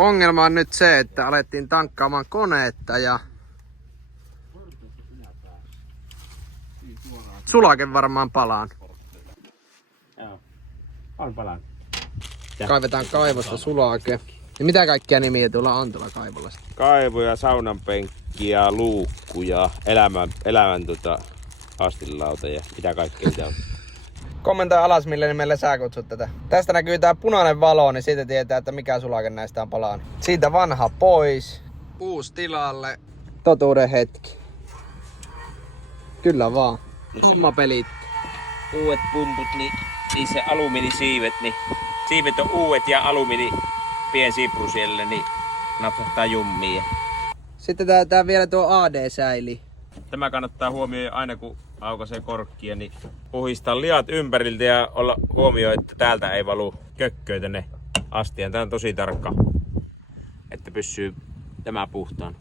Ongelma on nyt se, että alettiin tankkaamaan koneetta ja sulake varmaan palaan. Joo. On palaan. Kaivetaan kaivosta sulake. Ja mitä kaikkia nimiä tuolla on tuolla kaivolla? Kaivoja, saunanpenkki ja luukku ja elämän astinlauta ja mitä kaikkea sitä on. Kommentoi alas, millä nimellä sä kutsut tätä. Tästä näkyy tää punainen valo, niin siitä tietää, että mikä sulake näistä on palannut. Siitä vanha pois. Uusi tilalle. Totuuden hetki. Kyllä vaan. Hommapelit. Uudet pumput, niin niissä alumiinisiivet, niin siivet on uudet ja alumiini piensipru siellä, niin napsahtaa jummiin. Sitten tää vielä tuo AD-säili. Tämä kannattaa huomioida aina kun aukaisee korkkia, niin puhistaa liat ympäriltä ja olla huomioon, että täältä ei valu kökköä tänne astiaan. Tämä on tosi tarkka, että pysyy tämä puhtaan.